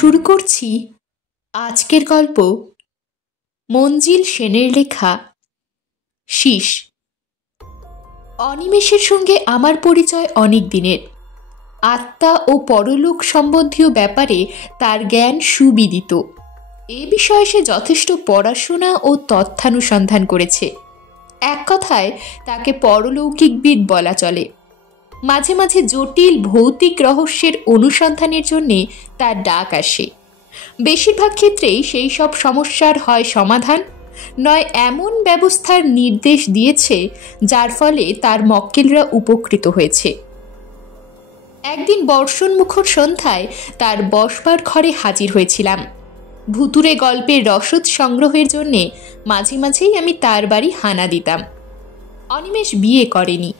শুরু করছি আজকের গল্প মঞ্জিল সেনের লেখা শীষ। অনিমেষের সঙ্গে আমার পরিচয় অনেক দিনের। আত্মা ও পরলোক সম্বন্ধীয় ব্যাপারে তার জ্ঞান সুবিদিত। এ বিষয়ে সে যথেষ্ট পড়াশোনা ও তথ্যানুসন্ধান করেছে। এক কথায় তাকে পরলৌকিকবিদ বলা চলে। মাঝে মাঝে জটিল ভৌতিক রহস্যের অনুসন্ধানের জন্যে তার ডাক আসে। বেশিরভাগ ক্ষেত্রেই সেই সব সমস্যার হয় সমাধান, নয় এমন ব্যবস্থার নির্দেশ দিয়েছে যার ফলে তার মক্কেলরা উপকৃত হয়েছে। একদিন বর্ষণমুখর সন্ধ্যায় তার বসবার ঘরে হাজির হয়েছিলাম। ভুতুরে গল্পের রসদ সংগ্রহের জন্যে মাঝে মাঝেই আমি তার বাড়ি হানা দিতাম। অনিমেষ বিয়ে করেনি।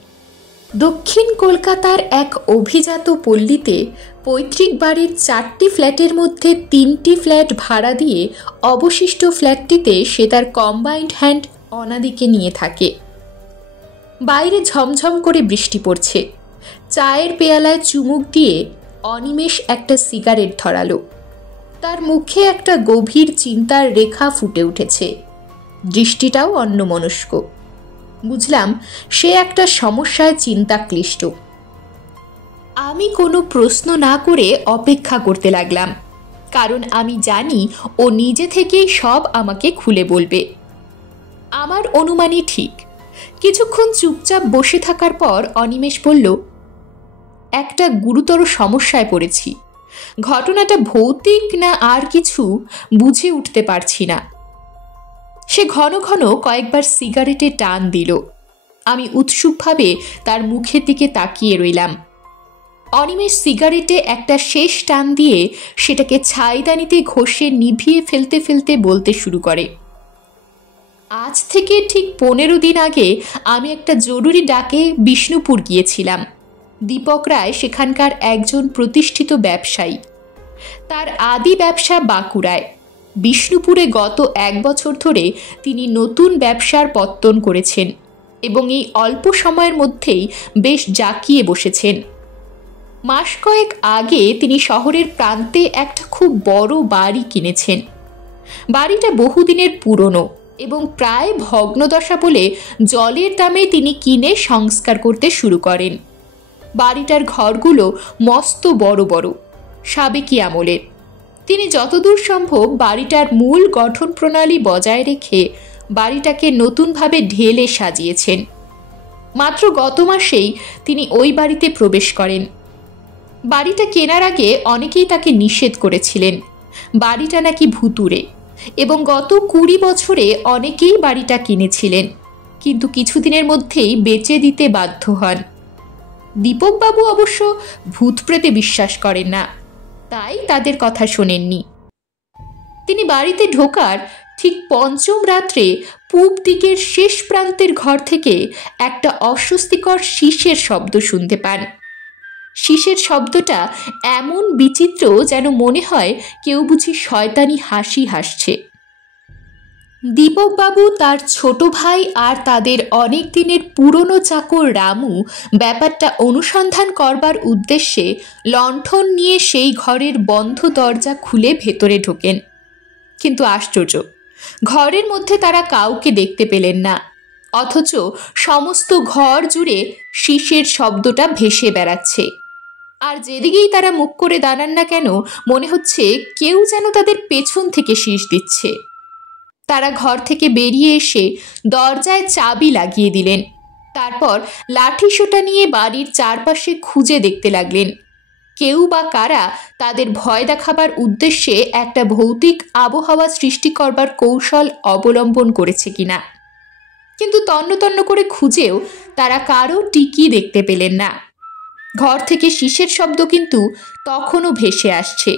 দক্ষিণ কলকাতার এক অভিজাত পল্লীতে পৈতৃক বাড়ির 4টি ফ্ল্যাটের মধ্যে 3টি ফ্ল্যাট ভাড়া দিয়ে অবশিষ্ট ফ্ল্যাটটিতে সে তার কম্বাইন্ড হ্যান্ড অনাদিকে নিয়ে থাকে। বাইরে ঝমঝম করে বৃষ্টি পড়ছে। চায়ের পেয়ালায় চুমুক দিয়ে অনিমেষ একটা সিগারেট ধরালো। তার মুখে একটা গভীর চিন্তার রেখা ফুটে উঠেছে। দৃষ্টিটাও অন্যমনস্ক। বুঝলাম সে একটা সমস্যায় চিন্তাক্লিষ্ট। আমি কোনো প্রশ্ন না করে অপেক্ষা করতে লাগলাম, কারণ আমি জানি ও নিজে থেকেই সব আমাকে খুলে বলবে। আমার অনুমানই ঠিক। কিছুক্ষণ চুপচাপ বসে থাকার পর অনিমেষ বলল, একটা গুরুতর সমস্যায় পড়েছি। ঘটনাটা ভৌতিক না আর কিছু বুঝে উঠতে পারছি না। সে ঘন ঘন কয়েকবার সিগারেটে টান দিল। আমি উৎসুকভাবে তার মুখের দিকে তাকিয়ে রইলাম। অনিমেষ সিগারেটে একটা শেষ টান দিয়ে সেটাকে ছাইদানিতে ঘষে নিভিয়ে ফেলতে ফেলতে বলতে শুরু করে, আজ থেকে ঠিক 15 দিন আগে আমি একটা জরুরি ডাকে বিষ্ণুপুর গিয়েছিলাম। দীপক রায় সেখানকার একজন প্রতিষ্ঠিত ব্যবসায়ী। তার আদি ব্যবসা বাঁকুড়ায়। বিষ্ণুপুরে গত 1 বছর ধরে তিনি নতুন ব্যবসার পত্তন করেছেন এবং এই অল্প সময়ের মধ্যেই বেশ জাঁকিয়ে বসেছেন। মাস কয়েক আগে তিনি শহরের প্রান্তে একটা খুব বড় বাড়ি কিনেছেন। বাড়িটা বহুদিনের পুরনো এবং প্রায় ভগ্নদশা বলে জলের দামে তিনি কিনে সংস্কার করতে শুরু করেন। বাড়িটার ঘরগুলো মস্ত বড় বড়, সাবেকি আমলের। তিনি যতদূর সম্ভব বাড়িটার মূল গঠন প্রণালী বজায় রেখে বাড়িটাকে নতুনভাবে ঢেলে সাজিয়েছেন। মাত্র গত মাসেই তিনি ওই বাড়িতে প্রবেশ করেন। বাড়িটা কেনার আগে অনেকেই তাকে নিষেধ করেছিলেন। বাড়িটা নাকি ভুতুড়ে এবং গত 20 বছরে অনেকেই বাড়িটা কিনেছিলেন, কিন্তু কিছুদিনের মধ্যেই বেচে দিতে বাধ্য হন। দীপকবাবু অবশ্য ভূতপ্রেতে বিশ্বাস করেন না, তাই তাদের কথা শোনেননি। তিনি বাড়িতে ঢোকার ঠিক 5ম রাত্রে পূব দিকের শেষ প্রান্তের ঘর থেকে একটা অস্বস্তিকর শীষের শব্দ শুনতে পান। শীষের শব্দটা এমন বিচিত্র যেন মনে হয় কেউ বুঝি শয়তানি হাসি হাসছে। দীপকবাবু, তার ছোট ভাই আর তাদের অনেক দিনের পুরনো চাকর রামু ব্যাপারটা অনুসন্ধান করবার উদ্দেশ্যে লণ্ঠন নিয়ে সেই ঘরের বন্ধ দরজা খুলে ভেতরে ঢোকেন। কিন্তু আশ্চর্য, ঘরের মধ্যে তারা কাউকে দেখতে পেলেন না, অথচ সমস্ত ঘর জুড়ে শীষের শব্দটা ভেসে বেড়াচ্ছে। আর যেদিকেই তারা মুখ করে দাঁড়ান না কেন, মনে হচ্ছে কেউ যেন তাদের পেছন থেকে শীষ দিচ্ছে। তারা ঘর থেকে বেরিয়ে এসে দরজায় চাবি লাগিয়ে দিলেন। তারপর লাঠি সোঁটা নিয়ে বাড়ির চারপাশে খুঁজে দেখতে লাগলেন কেউ বা কারা তাদের ভয় দেখাবার উদ্দেশ্যে একটা ভৌতিক আবহাওয়া সৃষ্টি করবার কৌশল অবলম্বন করেছে কিনা। কিন্তু তন্ন তন্ন করে খুঁজেও তারা কারো টিকি দেখতে পেলেন না। ঘর থেকে শীষের শব্দ কিন্তু তখনও ভেসে আসছে।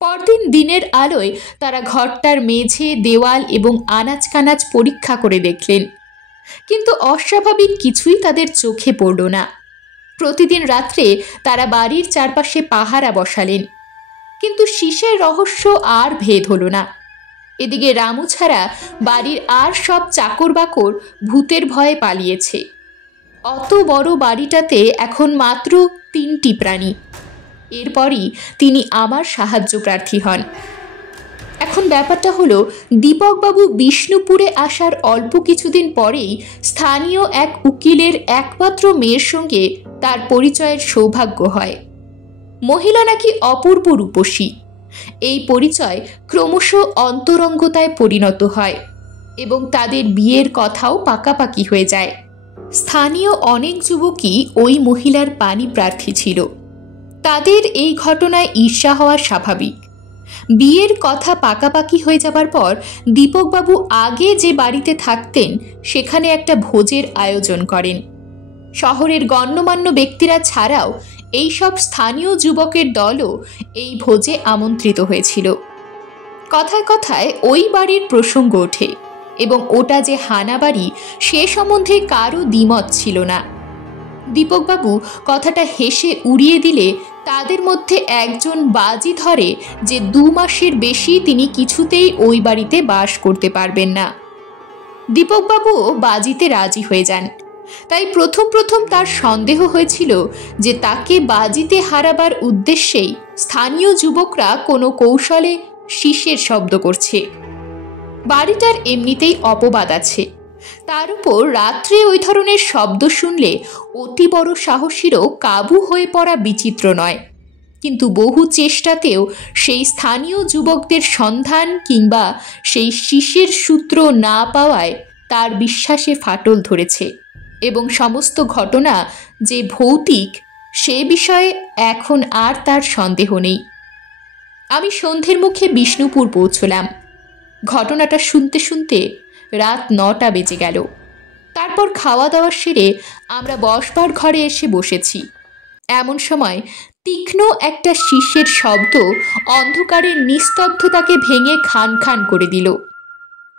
পরদিন দিনের আলোয় তারা ঘরটার মেঝে, দেওয়াল এবং আনাজ কানাজ পরীক্ষা করে দেখলেন, কিন্তু অস্বাভাবিক কিছুই তাদের চোখে পড়ল না। প্রতিদিন রাত্রে তারা বাড়ির চারপাশে পাহারা বসালেন, কিন্তু শীষের রহস্য আর ভেদ হলো না। এদিকে রামু ছাড়া বাড়ির আর সব চাকর বাকর ভূতের ভয়ে পালিয়েছে। অত বড় বাড়িটাতে এখন মাত্র 3টি প্রাণী, এরপরই তিনি আমার সাহায্য প্রার্থী হন। এখন ব্যাপারটা হলো, দীপকবাবু বিষ্ণুপুরে আসার অল্প কিছুদিন পরেই স্থানীয় এক উকিলের একমাত্র মেয়ের সঙ্গে তার পরিচয়ের সৌভাগ্য হয়। মহিলা নাকি অপূর্ব রূপসী। এই পরিচয় ক্রমশ অন্তরঙ্গতায় পরিণত হয় এবং তাদের বিয়ের কথাও পাকাপাকি হয়ে যায়। স্থানীয় অনেক যুবকই ওই মহিলার পানি প্রার্থী ছিল। তাদের এই ঘটনায় ঈর্ষা হওয়া স্বাভাবিক। বিয়ের কথা পাকাপাকি হয়ে যাবার পর দীপকবাবু আগে যে বাড়িতে থাকতেন সেখানে একটা ভোজের আয়োজন করেন। শহরের গণ্যমান্য ব্যক্তিরা ছাড়াও এইসব স্থানীয় যুবকের দলও এই ভোজে আমন্ত্রিত হয়েছিল। কথায় কথায় ওই বাড়ির প্রসঙ্গ ওঠে এবং ওটা যে হানা বাড়ি সে সম্বন্ধে কারও দ্বিমত ছিল না। দীপকবাবু কথাটা হেসে উড়িয়ে দিলে তাদের মধ্যে একজন বাজি ধরে যে 2 মাসের বেশি তিনি কিছুতেই ওই বাড়িতে বাস করতে পারবেন না। দীপকবাবুও বাজিতে রাজি হয়ে যান। তাই প্রথম প্রথম তার সন্দেহ হয়েছিল যে তাকে বাজিতে হারাবার উদ্দেশ্যেই স্থানীয় যুবকরা কোনো কৌশলে শীষের শব্দ করছে। বাড়িটার এমনিতেই অপবাদ আছে, তার উপর রাত্রে ওই ধরনের শব্দ শুনলে অতি বড় সাহসীরও কাবু হয়ে পড়া বিচিত্র নয়। কিন্তু বহু চেষ্টাতেও সেই স্থানীয় যুবকদের সন্ধান কিংবা সেই শীষের সূত্র না পাওয়ায় তার বিশ্বাসে ফাটল ধরেছে এবং সমস্ত ঘটনা যে ভৌতিক সে বিষয়ে এখন আর তার সন্দেহ নেই। আমি সন্ধ্যের মুখে বিষ্ণুপুর পৌঁছলাম। ঘটনাটা শুনতে শুনতে রাত 9টা বেজে গেল। তারপর খাওয়া দাওয়া সেরে আমরা বসবার ঘরে এসে বসেছি। এমন সময় তীক্ষ্ণ একটা শীষের শব্দ অন্ধকারের নিস্তব্ধতাকে ভেঙে খান খান করে দিল।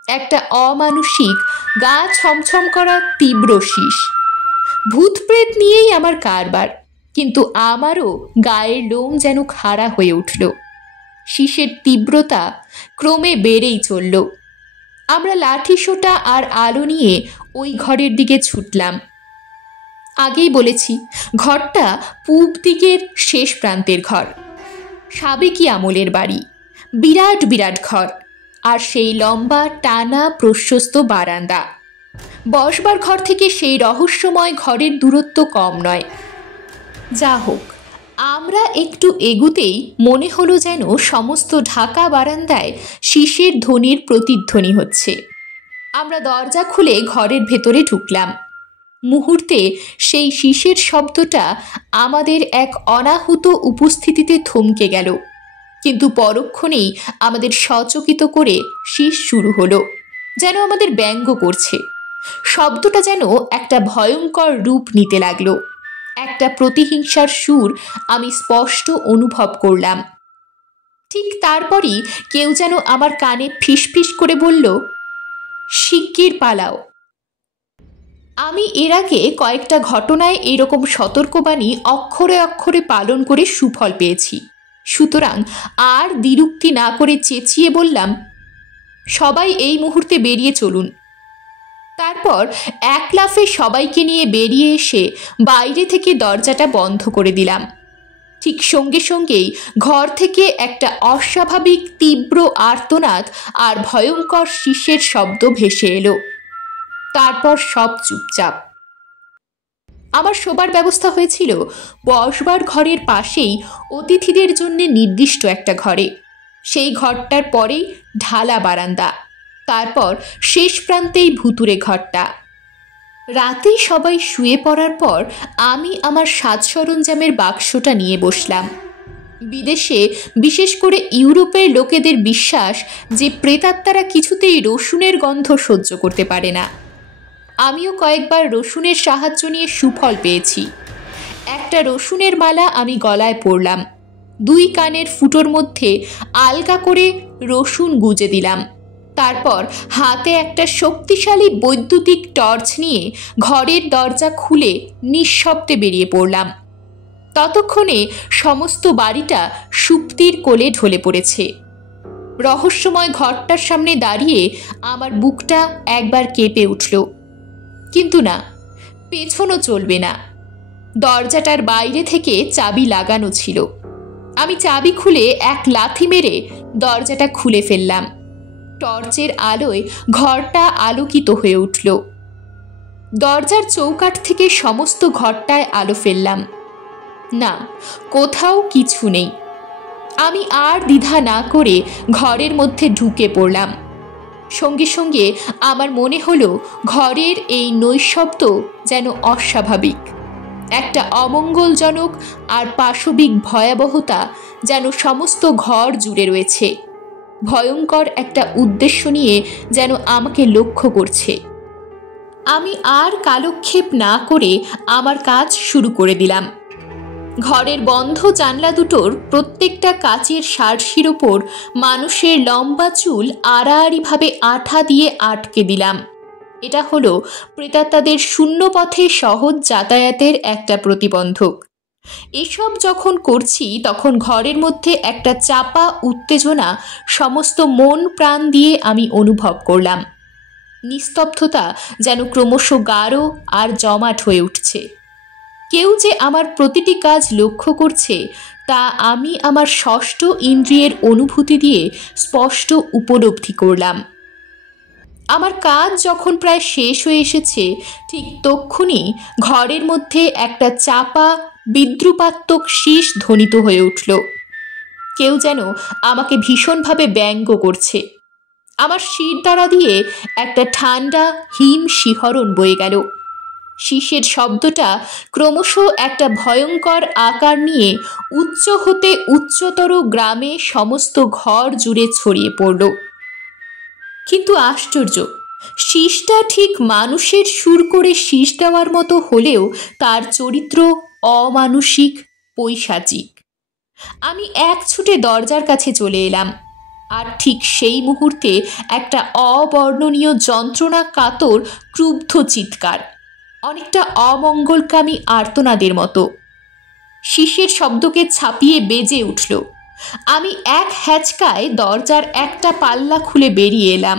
একটা অমানুষিক গা ছমছম করা তীব্র শীষ। ভূতপ্রেত নিয়েই আমার কারবার, কিন্তু আমারও গায়ের লোম যেন খাড়া হয়ে উঠল। শীষের তীব্রতা ক্রমে বেড়েই চলল। আমরা লাঠি সোঁটা আর আলো নিয়ে ওই ঘরের দিকে ছুটলাম। আগেই বলেছি, ঘরটা পূব দিকের শেষ প্রান্তের ঘর। সাবেকি আমলের বাড়ি, বিরাট বিরাট ঘর, আর সেই লম্বা টানা প্রশস্ত বারান্দা। বসবার ঘর থেকে সেই রহস্যময় ঘরের দূরত্ব কম নয়। যা হোক, আমরা একটু এগুতেই মনে হলো যেন সমস্ত ঢাকা বারান্দায় শীষের ধ্বনির প্রতিধ্বনি হচ্ছে। আমরা দরজা খুলে ঘরের ভেতরে ঢুকলাম। মুহূর্তে সেই শীষের শব্দটা আমাদের এক অনাহুত উপস্থিতিতে থমকে গেল, কিন্তু পরক্ষণেই আমাদের সচকিত করে শীষ শুরু হলো, যেন আমাদের ব্যঙ্গ করছে। শব্দটা যেন একটা ভয়ঙ্কর রূপ নিতে লাগলো। একটা প্রতিহিংসার সুর আমি স্পষ্ট অনুভব করলাম। ঠিক তারপরই কেউ যেন আমার কানে ফিসফিস করে বলল, শিগগির পালাও। আমি এর আগে কয়েকটা ঘটনায় এরকম সতর্কবাণী অক্ষরে অক্ষরে পালন করে সুফল পেয়েছি। সুতরাং আর দ্বিরুক্তি না করে চেঁচিয়ে বললাম, সবাই এই মুহূর্তে বেরিয়ে চলুন। তারপর এক লাফে সবাইকে নিয়ে বেরিয়ে এসে বাইরে থেকে দরজাটা বন্ধ করে দিলাম। ঠিক সঙ্গে সঙ্গেই ঘর থেকে একটা অস্বাভাবিক তীব্র আর্তনাদ আর ভয়ঙ্কর শীষের শব্দ ভেসে এলো। তারপর সব চুপচাপ। আমার শোবার ব্যবস্থা হয়েছিল বসবার ঘরের পাশেই অতিথিদের জন্য নির্দিষ্ট একটা ঘরে। সেই ঘরটার পরেই ঢালা বারান্দা, তারপর শেষ প্রান্তেই ভুতুরে ঘরটা। রাতে সবাই শুয়ে পড়ার পর আমি আমার সাজ সরঞ্জামের বাক্সটা নিয়ে বসলাম। বিদেশে, বিশেষ করে ইউরোপের লোকেদের বিশ্বাস যে প্রেতাত্মারা কিছুতেই রসুনের গন্ধ সহ্য করতে পারে না। আমিও কয়েকবার রসুনের সাহায্য নিয়ে সুফল পেয়েছি। একটা রসুনের মালা আমি গলায় পরলাম, 2 কানের ফুটোর মধ্যে আলগা করে রসুন গুজে দিলাম। তারপর হাতে একটা শক্তিশালী বৈদ্যুতিক টর্চ নিয়ে ঘরের দরজা খুলে নিঃশব্দে বেরিয়ে পড়লাম। ততক্ষণে সমস্ত বাড়িটা সুপ্তির কোলে ঢলে পড়েছে। রহস্যময় ঘরটার সামনে দাঁড়িয়ে আমার বুকটা একবার কেঁপে উঠল। কিন্তু না, পেছনও চলবে না। দরজাটার বাইরে থেকে চাবি লাগানো ছিল। আমি চাবি খুলে এক লাথি মেরে দরজাটা খুলে ফেললাম। টর্চের আলোয় ঘরটা আলোকিত হয়ে উঠল। দরজার চৌকাঠ থেকে সমস্ত ঘরটায় আলো ফেললাম। না, কোথাও কিছু নেই। আমি আর দ্বিধা না করে ঘরের মধ্যে ঢুকে পড়লাম। সঙ্গে সঙ্গে আমার মনে হলো ঘরের এই নৈশব্দ যেন অস্বাভাবিক। একটা অমঙ্গলজনক আর পাশবিক ভয়াবহতা যেন সমস্ত ঘর জুড়ে রয়েছে। ভয়ঙ্কর একটা উদ্দেশ্য নিয়ে যেন আমাকে লক্ষ্য করছে। আমি আর কালক্ষেপ না করে আমার কাজ শুরু করে দিলাম। ঘরের বন্ধ জানলা দুটোর প্রত্যেকটা কাচের সারসির ওপর মানুষের লম্বা চুল আড়াআড়িভাবে আঠা দিয়ে আটকে দিলাম। এটা হলো প্রেতাত্মাদের শূন্য পথে সহজ যাতায়াতের একটা প্রতিবন্ধক। এসব যখন করছি তখন ঘরের মধ্যে একটা চাপা উত্তেজনা সমস্ত মন প্রাণ দিয়ে আমি অনুভব করলাম। নিস্তব্ধতা যেন ক্রমশ গাঢ় আর জমাট হয়ে উঠছে। কেউ যে আমার প্রতিটি কাজ লক্ষ্য করছে তা আমি আমার ষষ্ঠ ইন্দ্রিয়ের অনুভূতি দিয়ে স্পষ্ট উপলব্ধি করলাম। আমার কাজ যখন প্রায় শেষ হয়ে এসেছে ঠিক তক্ষুনি ঘরের মধ্যে একটা চাপা বিদ্রুপাত্মক শীষ ধ্বনিত হয়ে উঠল। কেউ যেন আমাকে ভীষণভাবে ব্যঙ্গ করছে। আমার শিরদাঁড়া দিয়ে একটা ঠান্ডা হিম শিহরণ বয়ে গেল। শীষের শব্দটা ক্রমশ একটা ভয়ঙ্কর আকার নিয়ে উচ্চ হতে উচ্চতর গ্রামে সমস্ত ঘর জুড়ে ছড়িয়ে পড়ল। কিন্তু আশ্চর্য, শীষটা ঠিক মানুষের সুর করে শীষ দেওয়ার মতো হলেও তার চরিত্র অমানুষিক, পৈশাচিক। আমি এক ছুটে দরজার কাছে চলে এলাম। আর ঠিক সেই মুহূর্তে একটা অবর্ণনীয় যন্ত্রণা কাতর ক্রুব্ধ চিৎকার, অনেকটা অমঙ্গলকামী আর্তনাদের মতো, শীষের শব্দকে ছাপিয়ে বেজে উঠল। আমি এক হ্যাচকায় দরজার একটা পাল্লা খুলে বেরিয়ে এলাম।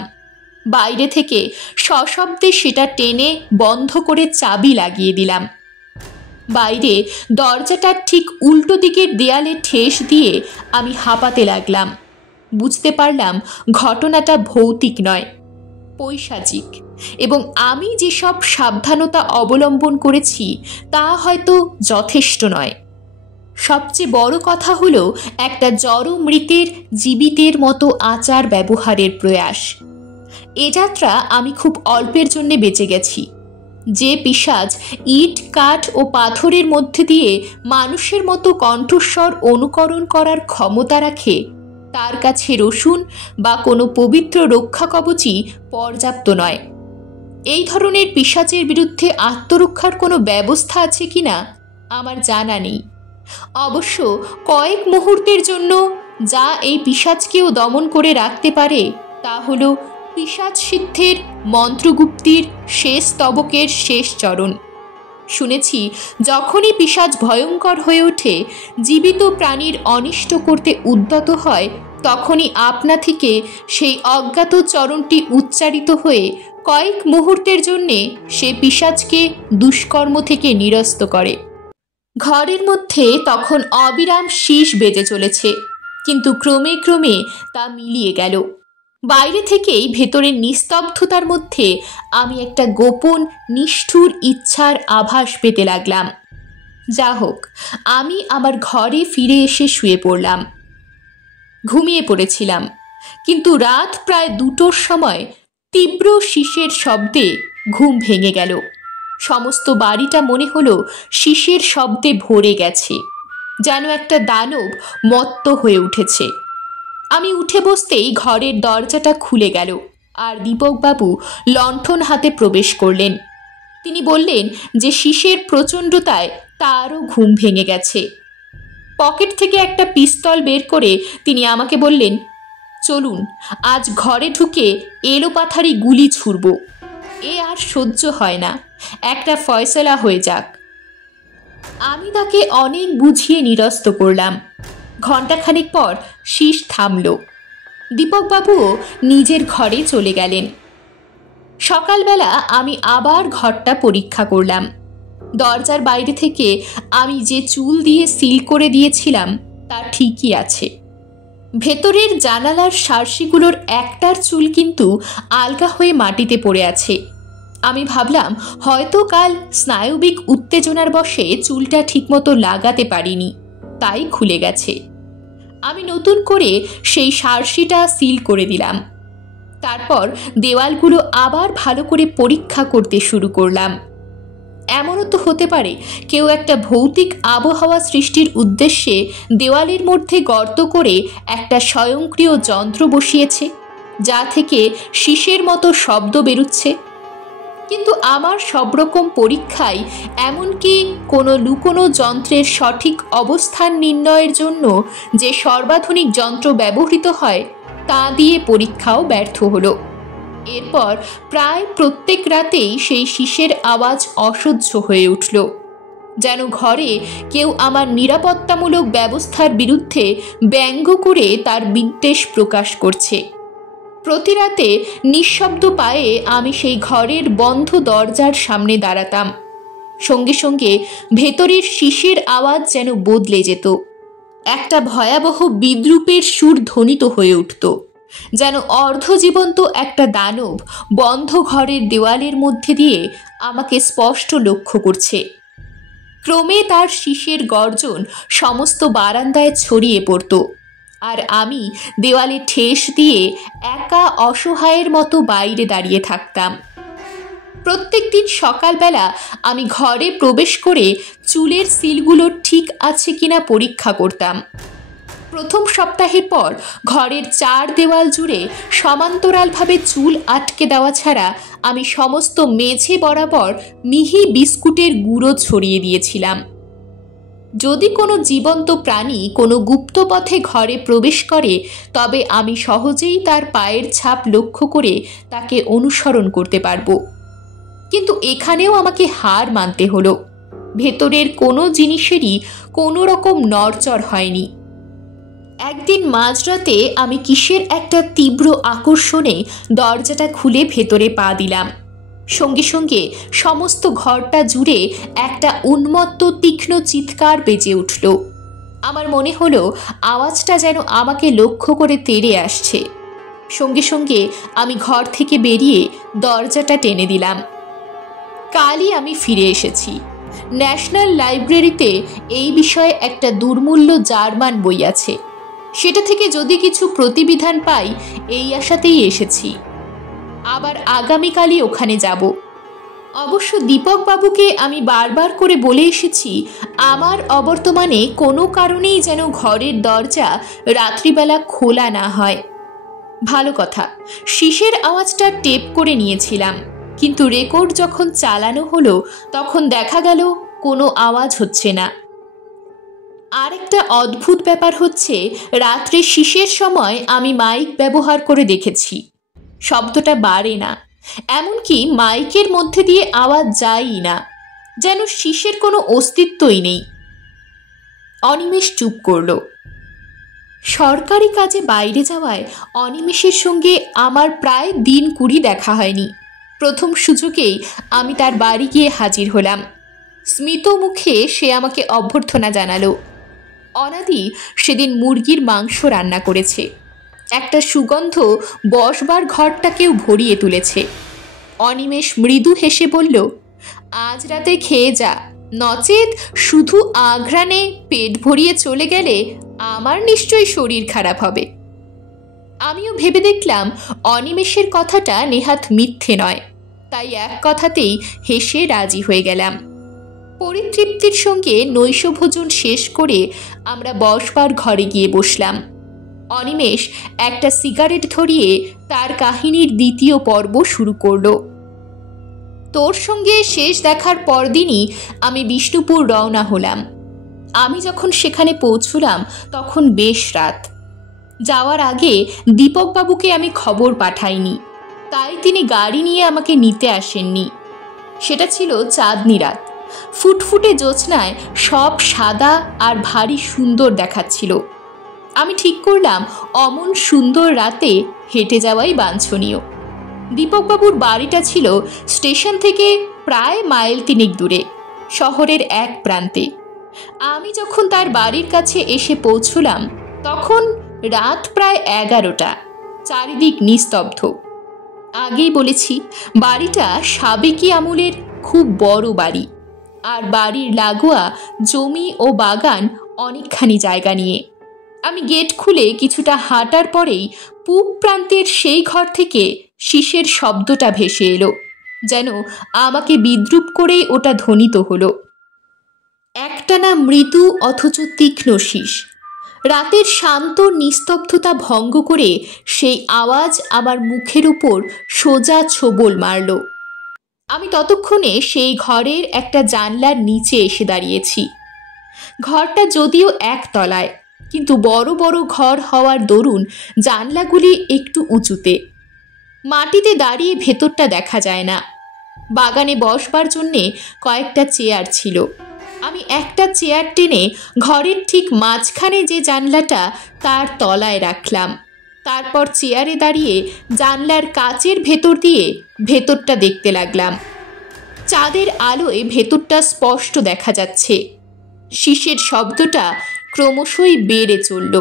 বাইরে থেকে সশব্দে সেটা টেনে বন্ধ করে চাবি লাগিয়ে দিলাম। বাইরে দরজাটার ঠিক উল্টো দিকের দেয়ালে ঠেস দিয়ে আমি হাঁপাতে লাগলাম। বুঝতে পারলাম ঘটনাটা ভৌতিক নয়, পৈশাচিক, এবং আমি যেসব সাবধানতা অবলম্বন করেছি তা হয়তো যথেষ্ট নয়। সবচেয়ে বড় কথা হলো একটা জড় মৃতের জীবিতের মতো আচার ব্যবহারের প্রয়াস। এ যাত্রা আমি খুব অল্পের জন্যে বেঁচে গেছি। যে পিশাচ ইট, কাঠ ও পাথরের মধ্যে দিয়ে মানুষের মতো কণ্ঠস্বর অনুকরণ করার ক্ষমতা রাখে, তার কাছে রসুন বা কোনো পবিত্র রক্ষাকবচই পর্যাপ্ত নয়। এই ধরনের পিশাচের বিরুদ্ধে আত্মরক্ষার কোনো ব্যবস্থা আছে কিনা আমার জানা নেই। অবশ্য কয়েক মুহূর্তের জন্য যা এই পিশাচকেও দমন করে রাখতে পারে তা হলো পিশাচ সিদ্ধের মন্ত্রগুপ্তির শেষ স্তবকের শেষ চরণ। শুনেছি যখনই পিশাচ ভয়ঙ্কর হয়ে ওঠে, জীবিত প্রাণীর অনিষ্ট করতে উদ্যত হয়, তখনই আপনা থেকে সেই অজ্ঞাত চরণটি উচ্চারিত হয়ে কয়েক মুহূর্তের জন্যে সে পিশাচকে দুষ্কর্ম থেকে নিরস্ত করে। ঘরের মধ্যে তখন অবিরাম শীষ বেজে চলেছে, কিন্তু ক্রমে ক্রমে তা মিলিয়ে গেল। বাইরে থেকেই ভেতরের নিস্তব্ধতার মধ্যে আমি একটা গোপন নিষ্ঠুর ইচ্ছার আভাস পেতে লাগলাম। যা হোক, আমি আমার ঘরে ফিরে এসে শুয়ে পড়লাম। ঘুমিয়ে পড়েছিলাম, কিন্তু রাত প্রায় 2টোর সময় তীব্র শীষের শব্দে ঘুম ভেঙে গেল। সমস্ত বাড়িটা মনে হলো শীষের শব্দে ভরে গেছে, যেন একটা দানব মত্ত হয়ে উঠেছে। আমি উঠে বসতেই ঘরের দরজাটা খুলে গেল আর দীপকবাবু লণ্ঠন হাতে প্রবেশ করলেন। তিনি বললেন যে শীষের প্রচণ্ডতায় তারও ঘুম ভেঙে গেছে। পকেট থেকে একটা পিস্তল বের করে তিনি আমাকে বললেন, চলুন আজ ঘরে ঢুকে এলোপাথারি গুলি ছুড়ব। এ আর সহ্য হয় না, একটা ফয়সলা হয়ে যাক। আমি তাকে অনেক বুঝিয়ে নিরস্ত করলাম। ঘণ্টাখানেক পর শীষ থামল। দীপকবাবুও নিজের ঘরে চলে গেলেন। সকালবেলা আমি আবার ঘরটা পরীক্ষা করলাম। দরজার বাইরে থেকে আমি যে চুল দিয়ে সিল করে দিয়েছিলাম তা ঠিকই আছে। ভেতরের জানালার সার্সিগুলোর একটার চুল কিন্তু আলগা হয়ে মাটিতে পড়ে আছে। আমি ভাবলাম হয়তো কাল স্নায়বিক উত্তেজনার বশে চুলটা ঠিকমতো লাগাতে পারিনি, তাই খুলে গেছে। আমি নতুন করে সেই সার্সিটা সিল করে দিলাম। তারপর দেওয়ালগুলো আবার ভালো করে পরীক্ষা করতে শুরু করলাম। এমনও তো হতে পারে কেউ একটা ভৌতিক আবহাওয়া সৃষ্টির উদ্দেশ্যে দেওয়ালের মধ্যে গর্ত করে একটা স্বয়ংক্রিয় যন্ত্র বসিয়েছে, যা থেকে শীষের মতো শব্দ বেরুচ্ছে। কিন্তু আমার সব রকম পরীক্ষায়, এমনকি কোনো লুকোনো যন্ত্রের সঠিক অবস্থান নির্ণয়ের জন্য যে সর্বাধুনিক যন্ত্র ব্যবহৃত হয়, তা দিয়ে পরীক্ষাও ব্যর্থ হলো। এরপর প্রায় প্রত্যেক রাতেই সেই শীষের আওয়াজ অসহ্য হয়ে উঠল, যেন ঘরে কেউ আমার নিরাপত্তামূলক ব্যবস্থার বিরুদ্ধে ব্যঙ্গ করে তার বিদ্বেষ প্রকাশ করছে। প্রতি রাতে নিঃশব্দ পায়ে আমি সেই ঘরের বন্ধ দরজার সামনে দাঁড়াতাম। সঙ্গে সঙ্গে ভেতরের শীষের আওয়াজ যেন বদলে যেত। একটা ভয়াবহ বিদ্রূপের সুর ধ্বনিত হয়ে উঠত, যেন অর্ধজীবন্ত একটা দানব বন্ধ ঘরের দেওয়ালের মধ্যে দিয়ে আমাকে স্পষ্ট লক্ষ্য করছে। ক্রমে তার শীষের গর্জন সমস্ত বারান্দায় ছড়িয়ে পড়ত, আর আমি দেওয়ালে ঠেস দিয়ে একা অসহায়ের মতো বাইরে দাঁড়িয়ে থাকতাম। প্রত্যেক দিন সকালবেলা আমি ঘরে প্রবেশ করে চুলের সিলগুলো ঠিক আছে কিনা পরীক্ষা করতাম। প্রথম সপ্তাহের পর ঘরের চার দেওয়াল জুড়ে সমান্তরালভাবে চুল আটকে দেওয়া ছাড়া আমি সমস্ত মেঝে বরাবর মিহি বিস্কুটের গুঁড়ো ছড়িয়ে দিয়েছিলাম। যদি কোনো জীবন্ত প্রাণী কোনো গুপ্ত পথে ঘরে প্রবেশ করে, তবে আমি সহজেই তার পায়ের ছাপ লক্ষ্য করে তাকে অনুসরণ করতে পারব। কিন্তু এখানেও আমাকে হার মানতে হলো। ভেতরের কোনো জিনিসেরই কোনো রকম নড়চড় হয়নি। একদিন মাঝরাতে আমি কিসের একটা তীব্র আকর্ষণে দরজাটা খুলে ভেতরে পা দিলাম। সঙ্গে সঙ্গে সমস্ত ঘরটা জুড়ে একটা উন্মত্ত তীক্ষ্ণ চিৎকার বেজে উঠল। আমার মনে হলো আওয়াজটা যেন আমাকে লক্ষ্য করে তেড়ে আসছে। সঙ্গে সঙ্গে আমি ঘর থেকে বেরিয়ে দরজাটা টেনে দিলাম। কালই আমি ফিরে এসেছি। ন্যাশনাল লাইব্রেরিতে এই বিষয়ে একটা দুর্মূল্য জার্মান বই আছে। সেটা থেকে যদি কিছু প্রতিবিধান পাই, এই আশাতেই এসেছি। আবার আগামীকালই ওখানে যাব। অবশ্য দীপক বাবুকে আমি বারবার করে বলে এসেছি, আমার অবর্তমানে কোনো কারণেই যেন ঘরের দরজা রাত্রিবেলা খোলা না হয়। ভালো কথা, শীষের আওয়াজটা টেপ করে নিয়েছিলাম, কিন্তু রেকর্ড যখন চালানো হলো তখন দেখা গেল কোনো আওয়াজ হচ্ছে না। আরেকটা অদ্ভুত ব্যাপার হচ্ছে, রাত্রে শীষের সময় আমি মাইক ব্যবহার করে দেখেছি, শব্দটা বাড়ে না। এমনকি মাইকের মধ্যে দিয়ে আওয়াজ যায়ই না, যেন শীষের কোনো অস্তিত্বই নেই। অনিমেষ চুপ করল। সরকারি কাজে বাইরে যাওয়ায় অনিমেষের সঙ্গে আমার প্রায় দিন 20 দেখা হয়নি। প্রথম সুযোগেই আমি তার বাড়ি গিয়ে হাজির হলাম। স্মিত মুখে সে আমাকে অভ্যর্থনা জানালো। অনাদি সেদিন মুরগির মাংস রান্না করেছে। একটা সুগন্ধ বসবার ঘরটাকেও ভরিয়ে তুলেছে। অনিমেষ মৃদু হেসে বলল, আজ রাতে খেয়ে যা, নচেত শুধু আঘ্রাণে পেট ভরিয়ে চলে গেলে আমার নিশ্চয়ই শরীর খারাপ হবে। আমিও ভেবে দেখলাম অনিমেষের কথাটা নেহাত মিথ্যে নয়, তাই এক কথাতেই হেসে রাজি হয়ে গেলাম। পরিতৃপ্তির সঙ্গে নৈশভোজন শেষ করে আমরা বসবার ঘরে গিয়ে বসলাম। অনিমেষ একটা সিগারেট ধরিয়ে তার কাহিনীর দ্বিতীয় পর্ব শুরু করল। তোর সঙ্গে শেষ দেখার পরদিনই আমি বিষ্ণুপুর রওনা হলাম। আমি যখন সেখানে পৌঁছলাম তখন বেশ রাত। যাওয়ার আগে দীপকবাবুকে আমি খবর পাঠাইনি, তাই তিনি গাড়ি নিয়ে আমাকে নিতে আসেননি। সেটা ছিল চাঁদনি রাত। ফুটফুটে জ্যোৎস্নায় সব সাদা আর ভারী সুন্দর দেখাচ্ছিল। আমি ঠিক করলাম অমন সুন্দর রাতে হেঁটে যাওয়াই বাঞ্ছনীয়। দীপকবাবুর বাড়িটা ছিল স্টেশন থেকে প্রায় মাইল 3 দূরে, শহরের এক প্রান্তে। আমি যখন তার বাড়ির কাছে এসে পৌঁছলাম তখন রাত প্রায় 11টা। চারিদিক নিস্তব্ধ। আগেই বলেছি, বাড়িটা সাবেকি আমলের খুব বড় বাড়ি, আর বাড়ির লাগোয়া জমি ও বাগান অনেকখানি জায়গা নিয়ে। আমি গেট খুলে কিছুটা হাঁটার পরেই পূব প্রান্তের সেই ঘর থেকে শীষের শব্দটা ভেসে এলো, যেন আমাকে বিদ্রূপ করেই ওটা ধ্বনিত হলো। একটানা মৃদু অথচ তীক্ষ্ণ শীষ। রাতের শান্ত নিস্তব্ধতা ভঙ্গ করে সেই আওয়াজ আমার মুখের উপর সোজা ছোবল মারল। আমি ততক্ষণে সেই ঘরের একটা জানলার নিচে এসে দাঁড়িয়েছি। ঘরটা যদিও একতলায়, কিন্তু বড় বড় ঘর হওয়ার দরুন জানলাগুলি একটু উঁচুতে। মাটিতে দাঁড়িয়ে ভেতরটা দেখা যায় না। বাগানে বসবার জন্যে কয়েকটা চেয়ার ছিল। আমি একটা চেয়ার টেনে ঘরের ঠিক মাঝখানে যে জানলাটা তার তলায় রাখলাম। তারপর চেয়ারে দাঁড়িয়ে জানলার কাচের ভেতর দিয়ে ভেতরটা দেখতে লাগলাম। চাঁদের আলোয় ভেতরটা স্পষ্ট দেখা যাচ্ছে। শীষের শব্দটা ক্রমশই বেড়ে চলল।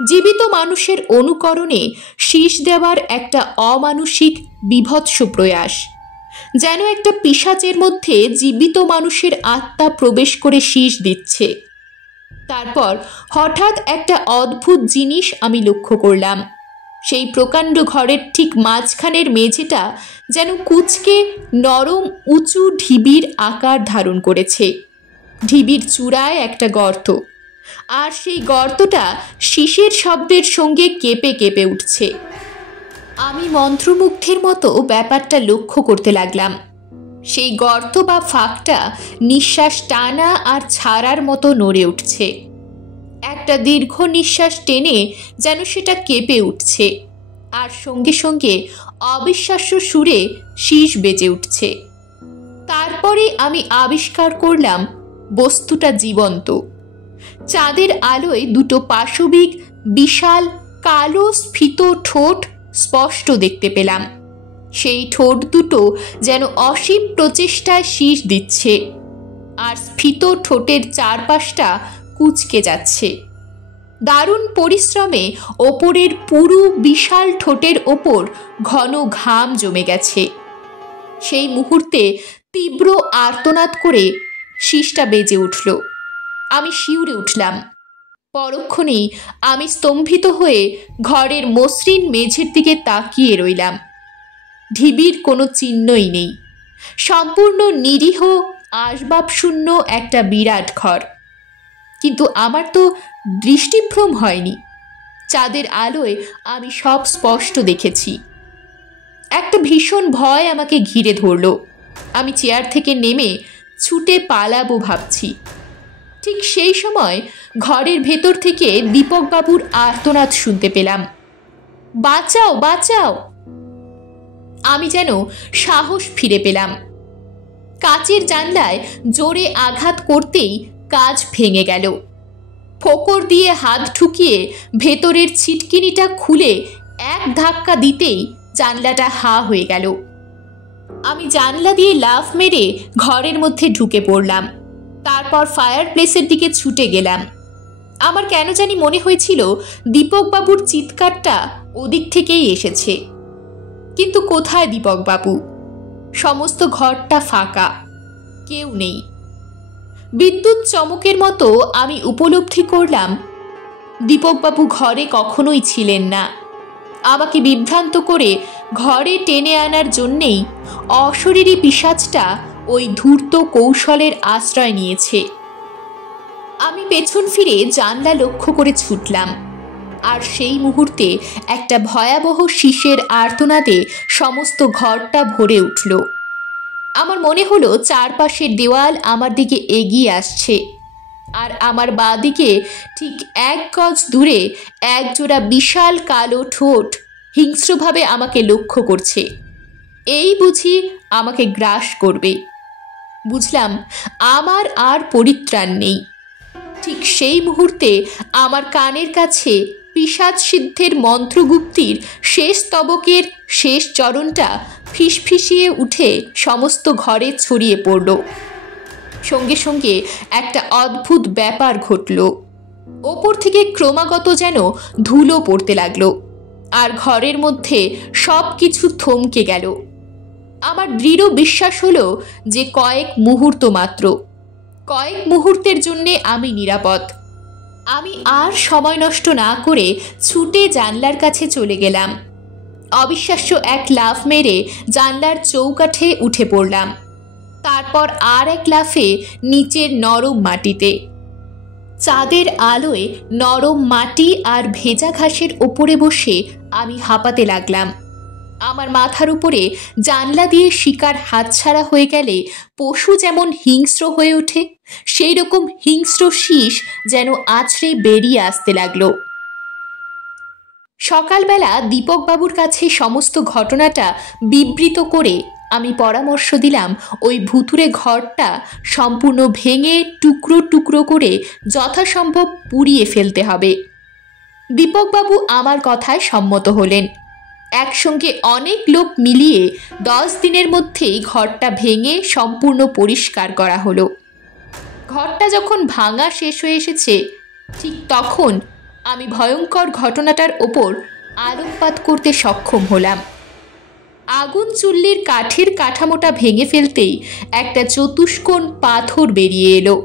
জীবিত মানুষের অনুকরণে শীষ দেওয়ার একটা অমানুষিক বিভৎস প্রয়াস, যেন একটা পিশাচের মধ্যে জীবিত মানুষের আত্মা প্রবেশ করে শীষ দিচ্ছে। তারপর হঠাৎ একটা অদ্ভুত জিনিস আমি লক্ষ্য করলাম। সেই প্রকাণ্ড ঘরের ঠিক মাঝখানের মেঝেটা যেন কুঁচকে নরম উঁচু ঢিবির আকার ধারণ করেছে। ঢিবির চূড়ায় একটা গর্ত, আর সেই গর্তটা শীষের শব্দের সঙ্গে কেঁপে কেঁপে উঠছে। আমি মন্ত্রমুগ্ধের মতো ব্যাপারটা লক্ষ্য করতে লাগলাম। সেই গর্ত বা ফাঁকটা নিঃশ্বাস টানা আর ছাড়ার মতো নড়ে উঠছে। একটা দীর্ঘ নিঃশ্বাস টেনে যেন সেটা কেঁপে উঠছে, আর সঙ্গে সঙ্গে অবিশ্বাস্য সুরে শীষ বেজে উঠছে। তারপরে আমি আবিষ্কার করলাম বস্তুটা জীবন্ত। চাঁদের আলোয় দুটো পাশবিক বিশাল কালো স্ফীত ঠোঁট স্পষ্ট দেখতে পেলাম। সেই ঠোঁট দুটো যেন অসীম প্রচেষ্টায় শীষ দিচ্ছে, আর স্ফীত ঠোঁটের চারপাশটা কুঁচকে যাচ্ছে। দারুণ পরিশ্রমে ওপরের পুরু বিশাল ঠোঁটের ওপর ঘন ঘাম জমে গেছে। সেই মুহূর্তে তীব্র আর্তনাদ করে শীষটা বেজে উঠল। আমি শিউরে উঠলাম। পরক্ষণেই আমি স্তম্ভিত হয়ে ঘরের মসৃণ মেঝের দিকে তাকিয়ে রইলাম। ঢিবির কোনো চিহ্নই নেই। সম্পূর্ণ নিরীহ আসবাবশূন্য একটা বিরাট ঘর। কিন্তু আমার তো দৃষ্টিভ্রম হয়নি। চাঁদের আলোয় আমি সব স্পষ্ট দেখেছি। একটা ভীষণ ভয় আমাকে ঘিরে ধরল। আমি চেয়ার থেকে নেমে ছুটে পালাবো ভাবছি। ঠিক সেই সময় ঘরের ভেতর থেকে দীপকবাবুর আর্তনাদ শুনতে পেলাম, বাঁচাও বাঁচাও। আমি যেন সাহস ফিরে পেলাম। কাচের জানলায় জোরে আঘাত করতেই কাচ ভেঙে গেল। ফোকর দিয়ে হাত ঢুকিয়ে ভেতরের ছিটকিনিটা খুলে এক ধাক্কা দিতেই জানলাটা হা হয়ে গেল। আমি জানলা দিয়ে লাফ মেরে ঘরের মধ্যে ঢুকে পড়লাম। তারপর ফায়ার প্লেসের দিকে ছুটে গেলাম। আমার কেন জানি মনে হয়েছিল দীপকবাবুর চিৎকারটা ওদিক থেকেই এসেছে। কিন্তু কোথায় দীপকবাবু? সমস্ত ঘরটা ফাঁকা, কেউ নেই। বিদ্যুৎ চমকের মতো আমি উপলব্ধি করলাম দীপকবাবু ঘরে কখনোই ছিলেন না। আমাকে বিভ্রান্ত করে ঘরে টেনে আনার জন্যেই অশরীরী পিশাচটা ওই ধূর্ত কৌশলের আশ্রয় নিয়েছে। আমি পেছন ফিরে জানলা লক্ষ্য করে ছুটলাম, আর সেই মুহূর্তে একটা ভয়াবহ শীষের আর্তনাদে সমস্ত ঘরটা ভরে উঠল। আমার মনে হলো চারপাশের দেওয়াল আমার দিকে এগিয়ে আসছে, আর আমার বাঁ দিকে ঠিক 1 গজ দূরে একজোড়া বিশাল কালো ঠোঁট হিংস্রভাবে আমাকে লক্ষ্য করছে। এই বুঝি আমাকে গ্রাস করবে। বুঝলাম আমার আর পরিত্রাণ নেই। ঠিক সেই মুহূর্তে আমার কানের কাছে পিশাচ সিদ্ধের মন্ত্রগুপ্তির শেষ স্তবকের শেষ চরণটা ফিসফিসিয়ে উঠে সমস্ত ঘরে ছড়িয়ে পড়ল। সঙ্গে সঙ্গে একটা অদ্ভুত ব্যাপার ঘটল। ওপর থেকে ক্রমাগত যেন ধুলো পড়তে লাগলো, আর ঘরের মধ্যে সব কিছু থমকে গেল। আমার দৃঢ় বিশ্বাস হলো যে কয়েক মুহূর্ত মাত্র, কয়েক মুহূর্তের জন্যে আমি নিরাপদ। আমি আর সময় নষ্ট না করে ছুটে জানলার কাছে চলে গেলাম। অবিশ্বাস্য এক লাফ মেরে জানলার চৌকাঠে উঠে পড়লাম, তারপর আর এক লাফে নিচের নরম মাটিতে। চাঁদের আলোয় নরম মাটি আর ভেজা ঘাসের ওপরে বসে আমি হাঁপাতে লাগলাম। আমার মাথার উপরে জানলা দিয়ে শিকার হাতছাড়া হয়ে গেলে পশু যেমন হিংস্র হয়ে ওঠে, সেই রকম হিংস্র শীষ যেন আছড়ে বেরিয়ে আসতে লাগলো। সকালবেলা দীপকবাবুর কাছে সমস্ত ঘটনাটা বিবৃত করে আমি পরামর্শ দিলাম ওই ভুতুরে ঘরটা সম্পূর্ণ ভেঙে টুকরো টুকরো করে যথাসম্ভব পুড়িয়ে ফেলতে হবে। দীপকবাবু আমার কথায় সম্মত হলেন। একসঙ্গে অনেক লোক মিলিয়ে 10 দিনের মধ্যেই ঘরটা ভেঙে সম্পূর্ণ পরিষ্কার করা হলো। ঘরটা যখন ভাঙা শেষ হয়ে এসেছে, ঠিক তখন আমি ভয়ঙ্কর ঘটনাটার ওপর আলোকপাত করতে সক্ষম হলাম। আগুন চুল্লির কাঠের কাঠামোটা ভেঙে ফেলতেই একটা চতুষ্কোণ পাথর বেরিয়ে এলো।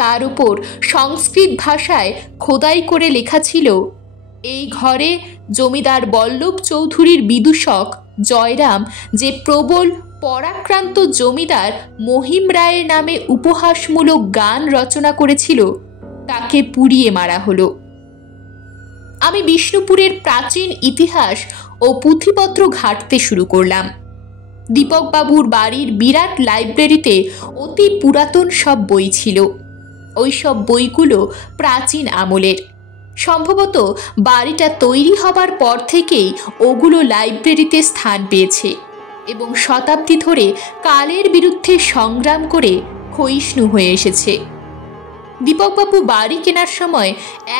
তার উপর সংস্কৃত ভাষায় খোদাই করে লেখা ছিল, এই ঘরে জমিদার বল্লভ চৌধুরীর বিদূষক জয়রাম যে প্রবল পরাক্রান্ত জমিদার মহিম রায়ের নামে উপহাসমূলক গান রচনা করেছিল, তাকে পুড়িয়ে মারা হলো। আমি বিষ্ণুপুরের প্রাচীন ইতিহাস ও পুঁথিপত্র ঘাঁটতে শুরু করলাম। দীপকবাবুর বাড়ির বিরাট লাইব্রেরিতে অতি পুরাতন সব বই ছিল। ওই সব বইগুলো প্রাচীন আমলের। সম্ভবত বাড়িটা তৈরি হবার পর থেকেই ওগুলো লাইব্রেরিতে স্থান পেয়েছে এবং শতাব্দী ধরে কালের বিরুদ্ধে সংগ্রাম করে ক্ষয়িষ্ণু হয়ে এসেছে। দীপকবাবু বাড়ি কেনার সময়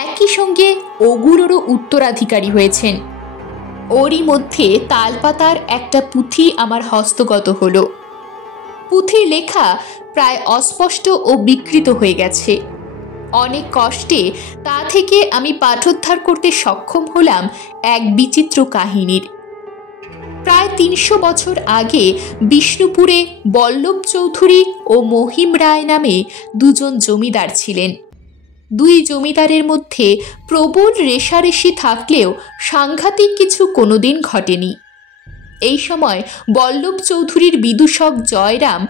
একই সঙ্গে ওগুলোরও উত্তরাধিকারী হয়েছেন। ওরই মধ্যে তালপাতার একটা পুঁথি আমার হস্তগত হলো। পুঁথির লেখা প্রায় অস্পষ্ট ও বিকৃত হয়ে গেছে। অনেক কষ্টে তা থেকে আমি পাঠোদ্ধার করতে সক্ষম হলাম এক বিচিত্র কাহিনীর। প্রায় 300 বছর আগে বিষ্ণুপুরে বল্লভ চৌধুরী ও মহিম রায় নামে দুজন জমিদার ছিলেন। দুই জমিদারের মধ্যে প্রবল রেষারেষি থাকলেও সাংঘাতিক কিছু কোনোদিন ঘটেনি। এই সময় বল্লভ চৌধুরীর বিদূষক জয়রাম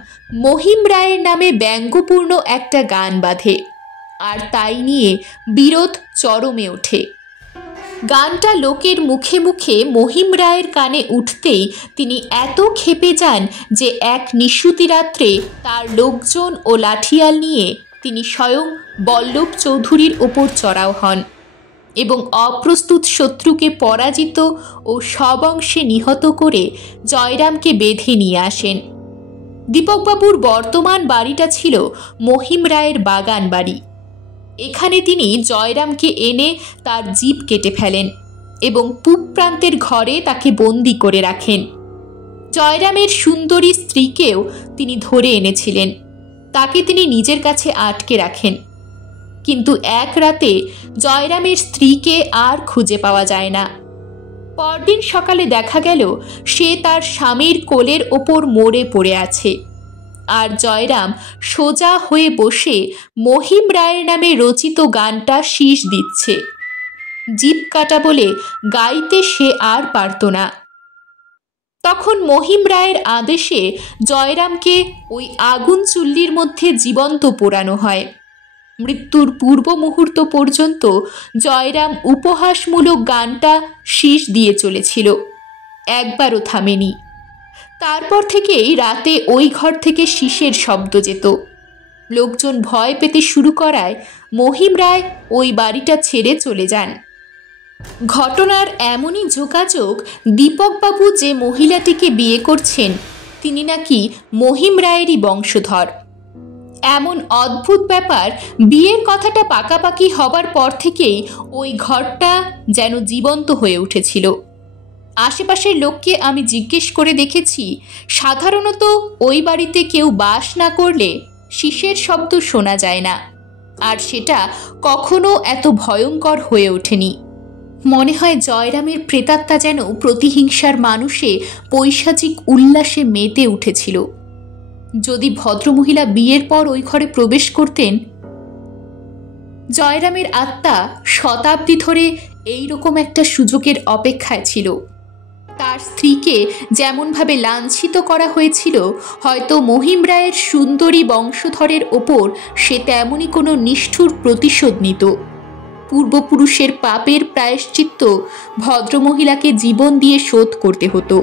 মহিম রায়ের নামে ব্যঙ্গপূর্ণ একটা গান বাঁধে, আর তাই নিয়ে বিরোধ চরমে ওঠে। গানটা লোকের মুখে মুখে মহিম রায়ের কানে উঠতেই তিনি এত ক্ষেপে যান যে এক নিশুতি রাত্রে তার লোকজন ও লাঠিয়াল নিয়ে তিনি স্বয়ং বল্লভ চৌধুরীর ওপর চড়াও হন এবং অপ্রস্তুত শত্রুকে পরাজিত ও সব অংশে নিহত করে জয়রামকে বেঁধে নিয়ে আসেন। দীপকবাবুর বর্তমান বাড়িটা ছিল মহিম রায়ের বাগান বাড়ি। এখানে তিনি জয়রামকে এনে তার জিভ কেটে ফেলেন এবং পূব প্রান্তের ঘরে তাকে বন্দি করে রাখেন। জয়রামের সুন্দরী স্ত্রীকেও তিনি ধরে এনেছিলেন। তাকে তিনি নিজের কাছে আটকে রাখেন। কিন্তু এক রাতে জয়রামের স্ত্রীকে আর খুঁজে পাওয়া যায় না। পরদিন সকালে দেখা গেল সে তার স্বামীর কোলের ওপর মরে পড়ে আছে, আর জয়রাম সোজা হয়ে বসে মহিম রায়ের নামে রচিত গানটা শীষ দিচ্ছে। জিভ কাটা বলে গাইতে সে আর পারত না। তখন মহিম রায়ের আদেশে জয়রামকে ওই আগুন চুল্লির মধ্যে জীবন্ত পোড়ানো হয়। মৃত্যুর পূর্ব মুহূর্ত পর্যন্ত জয়রাম উপহাসমূলক গানটা শীষ দিয়ে চলেছিল, একবারও থামেনি। তারপর থেকেই রাতে ওই ঘর থেকে শীষের শব্দ যেত। লোকজন ভয় পেতে শুরু করায় মহিম রায় ওই বাড়িটা ছেড়ে চলে যান। ঘটনার এমনই যোগাযোগ, দীপকবাবু যে মহিলাটিকে বিয়ে করছেন তিনি নাকি মহিম রায়েরই বংশধর। এমন অদ্ভুত ব্যাপার, বিয়ের কথাটা পাকাপাকি হবার পর থেকেই ওই ঘরটা যেন জীবন্ত হয়ে উঠেছিল। আশেপাশের লোককে আমি জিজ্ঞেস করে দেখেছি, সাধারণত ওই বাড়িতে কেউ বাস না করলে শিসের শব্দ শোনা যায় না, আর সেটা কখনো এত ভয়ঙ্কর হয়ে ওঠেনি। মনে হয় জয়রামের প্রেতাত্মা যেন প্রতিহিংসার মানুষে পৈশাচিক উল্লাসে মেতে উঠেছিল। যদি ভদ্রমহিলা বিয়ের পর ওই ঘরে প্রবেশ করতেন, জয়রামের আত্মা শতাব্দী ধরে এইরকম একটা সুযোগের অপেক্ষায় ছিল। তার স্ত্রীকে যেমনভাবে লাঞ্ছিত করা হয়েছিল, হয়তো মহিম রায়ের সুন্দরী বংশধরের ওপর সে তেমনই কোনো নিষ্ঠুর প্রতিশোধ নিত। পূর্বপুরুষের পাপের প্রায়শ্চিত্ত ভদ্রমহিলাকে জীবন দিয়ে শোধ করতে হতো।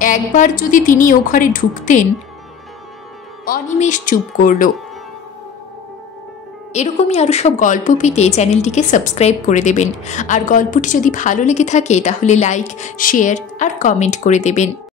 একবার যদি তিনি ও ঘরে ঢুকতেন। অনিমেষ চুপ করল। এরকমই আরও সব গল্প পেতে চ্যানেলটিকে সাবস্ক্রাইব করে দেবেন। আর গল্পটি যদি ভালো লেগে থাকে তাহলে লাইক, শেয়ার আর কমেন্ট করে দেবেন।